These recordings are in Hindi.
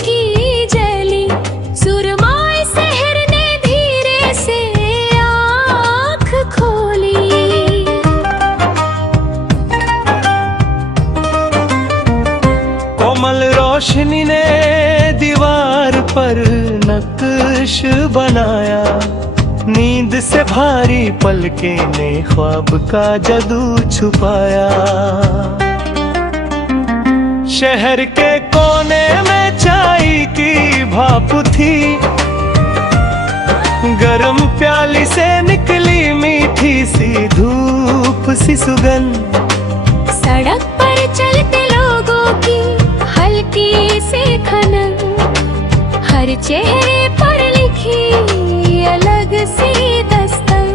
की जली सुरमाई शहर ने धीरे से आँख खोली। कोमल रोशनी ने दीवार पर नक्श बनाया, नींद से भारी पलकें ने ख्वाब का जादू छुपाया। शहर के कोने में चाय की भाप थी, गरम प्याली से निकली मीठी सी धूप सी सुगंध। सड़क पर चलते लोगों की हल्की से खनन, हर चेहरे पर लिखी अलग सी दस्तन।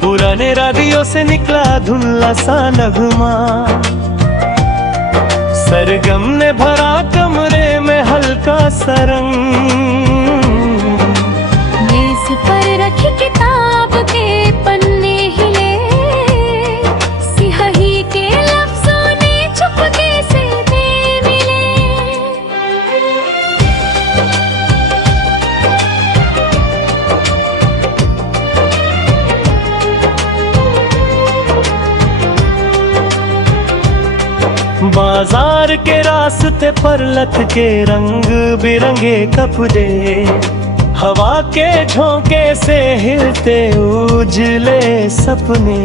पुराने राडियो से निकला धुंधला सा नगमा, सरगम ने भरा कमरे में हल्का सा रंग। मेज पर रखी किताब के पन्ने हिले, सियाही के लफ्जों ने चुपके से दे मिले। बाजार के रास्ते पर लटके रंग बिरंगे कपड़े, हवा के झोंके से हिलते उजले सपने।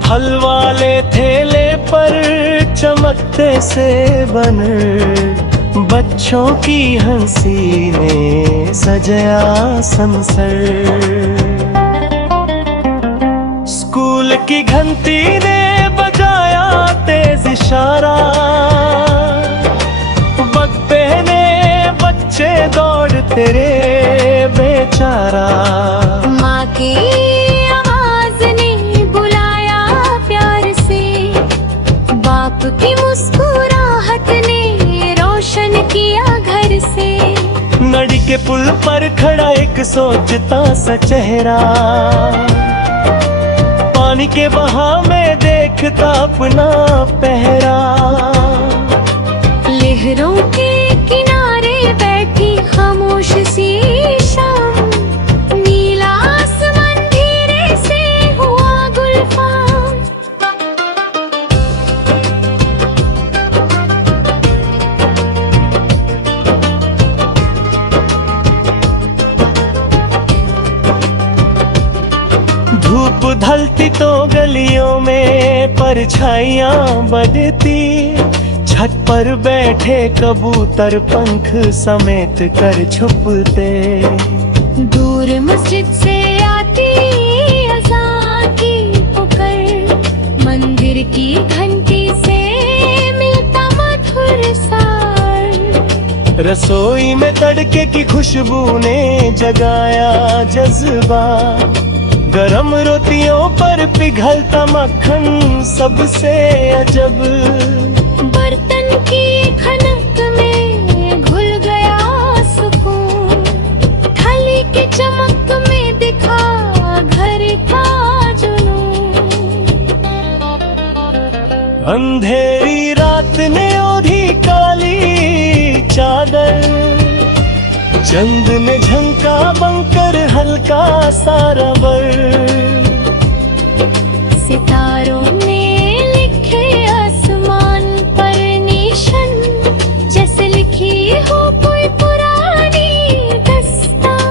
फल वाले ठेले पर चमकते से बन, बच्चों की हंसी ने सजाया संसर। स्कूल की घंटी ने बजाया तेज इशारा, बगते ने बच्चे दौड़ते रे बेचारा। माँ की आवाज ने बुलाया प्यार से, बाप की मुस्कुराहट ने रोशन किया घर से। नदी के पुल पर खड़ा एक सोचता सा चेहरा, पानी के बहाव में देखता अपना पहरा। लहरों के किनारे बैठी खामोश सी शाम, नीला आसमान धीरे से हुआ गुलफाम। धूप ढलती तो गलियों में परछाइयां बढ़ती, छत पर बैठे कबूतर पंख समेत कर छुपते। दूर मस्जिद से आती अज़ान की पुकार, मंदिर की घंटी से मिलता मधुर सार। रसोई में तड़के की खुशबू ने जगाया जज्बा, गरम रोटियों पर पिघलता मक्खन सबसे अजब। बर्तन की खनक में घुल गया सुकून, थाली की चमक में दिखा घर का जुनून। अंधेरी रात ने ओढ़ी काली चादर, चंद ने झंका बनकर हल्का सा रबर। सितारों ने लिखे आसमान पर निशान, जैसे लिखी हो कोई पुरानी दास्तां।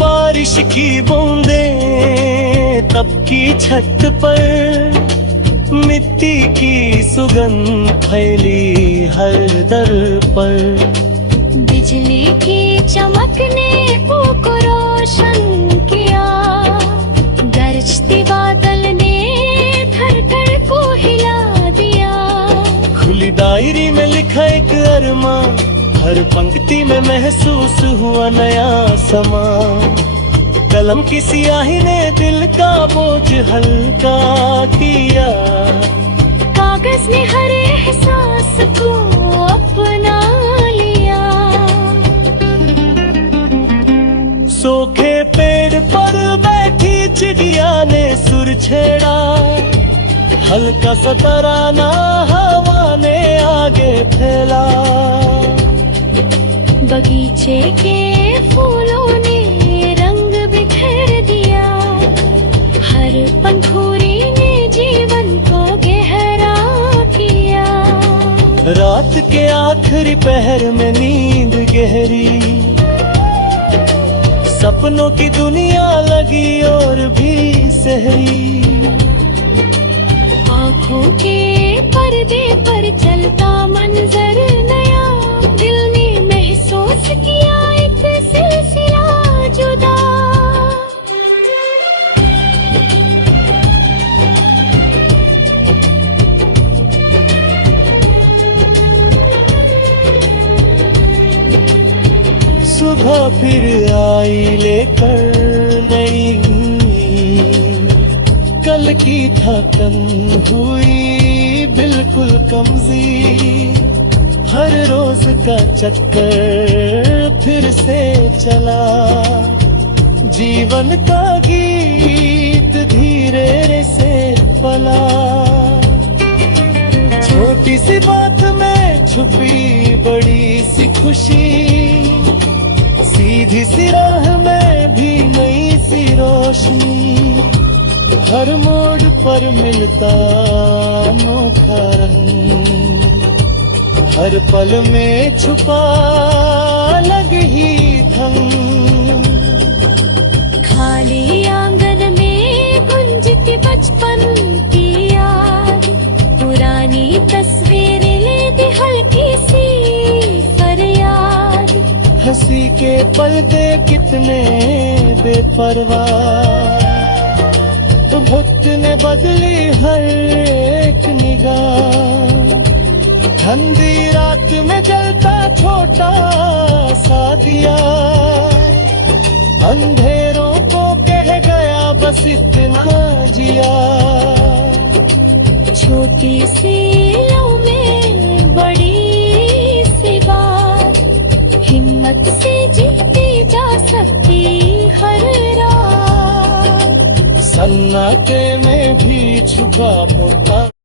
बारिश की बूंदें तपकी छत पर, मिट्टी की सुगंध फैली हर दर पर। बिजली की चमक ने को रोशन किया, गरजते बादल ने धड़ को हिला दिया। खुली डायरी में लिखा एक अरमा, हर पंक्ति में महसूस हुआ नया समा। कलम की सियाही ने दिल का बोझ हल्का किया, कागज उसने हर एहसास को अपना लिया। सूखे पेड़ पर बैठी चिड़िया ने सुर छेड़ा, हल्का सा तराना हवा ने आगे फैला। बगीचे के फूलों ने रंग बिखेर दिया, हर पंखुड़ी ने जीवन को गहरा किया। रात के आखिरी पहर में नींद गहरी, सपनों की दुनिया लगी और भी सहरी। आँखों के पर्दे पर चलता मंजर नया, दिल ने महसूस किया एक सिलसिला जुदा। सुबह फिर आई लेकर नई उम्मीद, कल की थकन हुई बिल्कुल कमज़ी। हर रोज का चक्कर फिर से चला, जीवन का गीत धीरे से पला। छोटी सी बात में छुपी बड़ी सी खुशी, सीधी सी राह में भी नई सी रोशनी। हर मोड़ पर मिलता अनोखा रंग, हर पल में छुपा अलग ही ढंग। खाली आंगन में गुंजती बचपन की याद, पुरानी तस्वीरें लेती हल्की सी फरियाद। हंसी के पल दे कितने बेपरवाह, तो भक्त ने बदली हर एक निगाह। ठंडी रात में जलता छोटा सा दिया, अंधेरों को कह गया बस इतना जिया। छोटी सी लव में बड़ी सी बात, हिम्मत से जीती जा सकती हर रात। सन्नाटे में भी छुपा होता